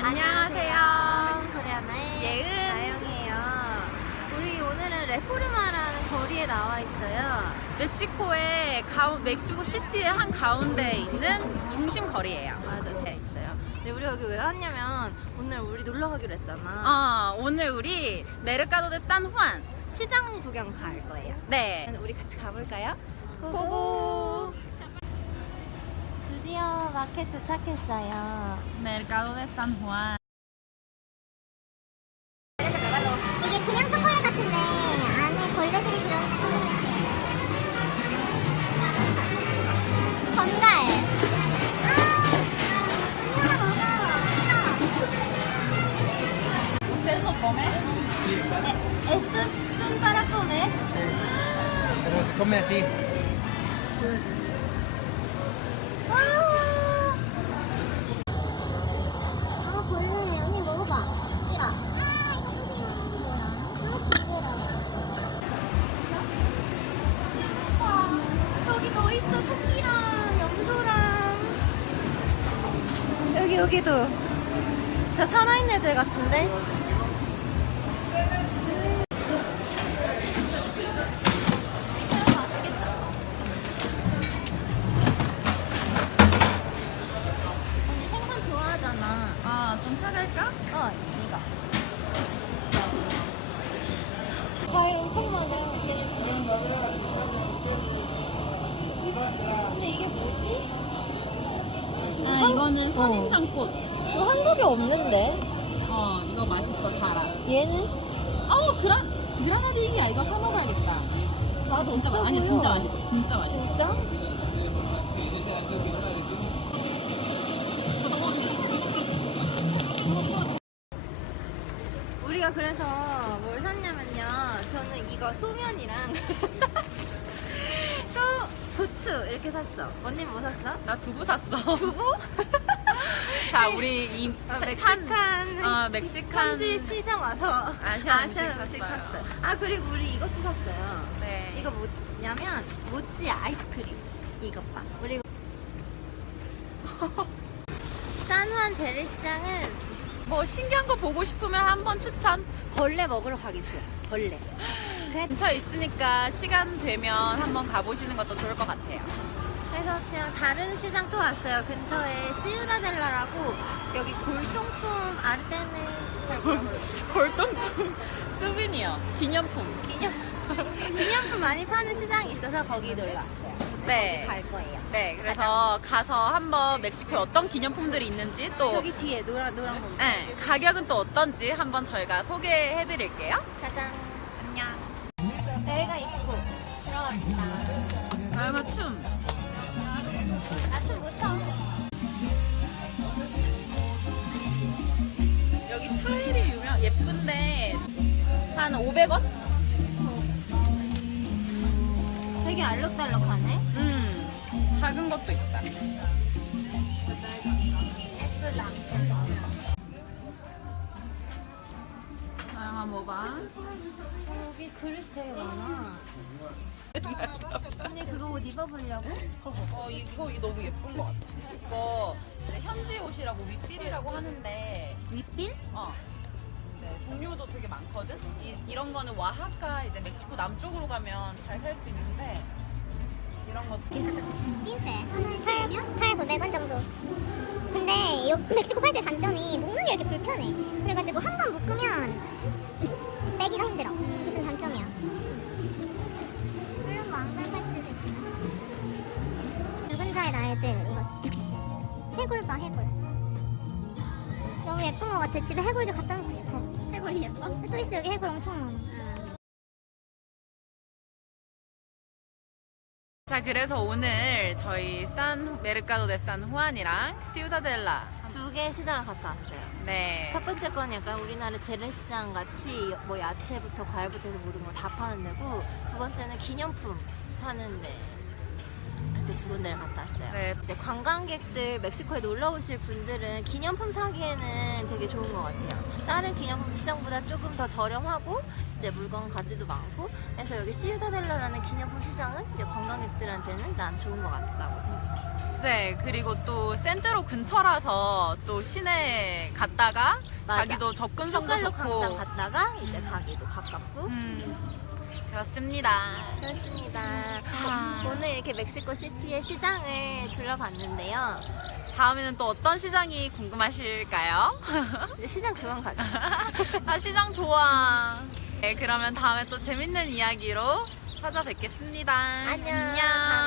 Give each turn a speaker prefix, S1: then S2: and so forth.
S1: 안녕하세요.
S2: 멕시코리아나의
S1: 예은.
S2: 나영이에요. 우리 오늘은 레포르마라는 거리에 나와 있어요.
S1: 멕시코 시티의 한 가운데에 있는 중심 거리예요.
S2: 맞아, 제가 있어요. 근데 우리 여기 왜 왔냐면 오늘 우리 놀러 가기로 했잖아.
S1: 오늘 우리 메르카도 데 산 후안.
S2: 시장 구경 갈 거예요.
S1: 네.
S2: 우리 같이 가볼까요?
S1: 고고.
S2: 드디어 마켓 도착했어요.
S1: 메르카도 데 산 후안.
S3: 이게 그냥 초콜릿 같은데 안에 벌레들이 들어있는 초콜릿이에요. 전갈. 이거 하나 먹어.
S1: Ustedes lo comen?
S2: Estos son para comer.
S4: Sí, pero se come así.
S3: 아, 벌레네. 언니 먹어봐. 싫어. 이거 뭐야?
S2: 저기 더 있어. 토끼랑 염소랑. 여기도. 저 살아있는 애들 같은데? 언니 생선 좋아하잖아.
S1: 좀 사갈까?
S2: 이거. 과일 엄청 많아. 근데 이게 뭐지?
S1: 이거는 선인장꽃.
S2: 이거 한국에 없는데?
S1: 이거 맛있어, 달아.
S2: 얘는?
S1: 그라나디기야. 이거 사 먹어야겠다.
S2: 나도
S1: 진짜
S2: 없어
S1: 아니야,
S2: 보여.
S1: 진짜 맛있어. 진짜 맛있어.
S2: 진짜? 우리가 그래서 뭘 샀냐면요. 저는 이거 소면이랑 또 부추 이렇게 샀어. 언니 뭐 샀어?
S1: 나 두부 샀어.
S2: 두부?
S1: 자, 우리 이 멕시칸
S2: 현지 시장 와서
S1: 아시안
S2: 음식
S1: 음식
S2: 샀어요.
S1: 샀어요.
S2: 그리고 우리 이것도 샀어요.
S1: 네.
S2: 이거 뭐냐면 모찌 아이스크림. 이것 봐. 그리고 산후안 재래시장은
S1: 뭐 신기한 거 보고 싶으면 한번 추천.
S2: 벌레 먹으러 가기 좋아. 벌레.
S1: 근처에 있으니까 시간 되면 한번 가보시는 것도 좋을 것 같아요.
S2: 그래서 그냥 다른 시장 또 왔어요. 근처에 시우다델라라고 여기 골동품 아르테네
S1: 골동품, 수비니어, 기념품.
S2: 기념품 많이 파는 시장이 있어서 거기 놀러 왔어요.
S1: 네.
S2: 거기 갈 거예요.
S1: 네, 그래서 가서 한번 멕시코에 어떤 기념품들이 있는지 또
S2: 저기 뒤에 노란 거.
S1: 네, 가격은 또 어떤지 한번 저희가 소개해드릴게요.
S2: 가장
S1: 안녕.
S2: 여기가 있고 들어갑시다.
S1: 다영아 춤.
S2: 나춤 못 춰.
S1: 여기 타일이 예쁜데 한 500원?
S2: 되게 알록달록하네.
S1: 작은 것도 있다.
S2: 예쁘다.
S1: 다영아 뭐 봐?
S2: 여기 그릇이 되게 많아. 언니 그거 옷 입어보려고?
S1: 이거 너무 예쁜 것 같아. 이거 이제 현지 옷이라고 윗빌이라고 하는데
S2: 윗빌?
S1: 네, 종류도 되게 많거든. 이런 거는 와하카 이제 멕시코 남쪽으로 가면 잘 살 수 있는데 이런 거
S3: 괜찮다. 낀세. 하나에 8,900원 정도. 근데 이 멕시코 팔찌 단점이 묶는 게 이렇게 불편해. 그래가지고 한 번 묶으면 빼기가 힘들어. 그게 좀 단점이야. 물론 뭐 안 그런 팔찌들도 있지만. 붉은 자의 날들 이거 역시 해골 봐 해골. 너무 예쁜 것 같아. 집에 해골 좀 갖다 놓고 싶어. 해골이 예뻐? 또 있어 여기 해골 엄청 많아.
S1: 자, 그래서 오늘 저희 메르카도 데 산 후안이랑 시우다델라
S2: 두 개 시장을 갔다 왔어요.
S1: 네.
S2: 첫 번째 건 약간 우리나라 재래시장 같이 뭐 야채부터 과일부터 해서 모든 걸 다 파는 데고, 두 번째는 기념품 파는 데. 이렇게 두 군데를 갔다 왔어요.
S1: 네.
S2: 이제 관광객들 멕시코에 놀러 오실 분들은 기념품 사기에는 되게 좋은 것 같아요. 다른 기념품 시장보다 조금 더 저렴하고 이제 물건 가지도 많고 그래서 여기 시우다델라라는 기념품 시장은 이제 관광객들한테는 난 좋은 것 같다고 생각해요.
S1: 네, 그리고 또 센트로 근처라서 또 시내 갔다가
S2: 맞아.
S1: 가기도 접근성도
S2: 성갈로 광장
S1: 좋고.
S2: 갔다가 이제 가기도 가깝고
S1: 그렇습니다.
S2: 그렇습니다.
S1: 자.
S2: 오늘 이렇게 멕시코 시티의 시장을 둘러봤는데요.
S1: 다음에는 또 어떤 시장이 궁금하실까요?
S2: 이제 시장 그만 가자.
S1: 아, 시장 좋아. 네, 그러면 다음에 또 재밌는 이야기로 찾아뵙겠습니다.
S2: 안녕.
S1: 안녕.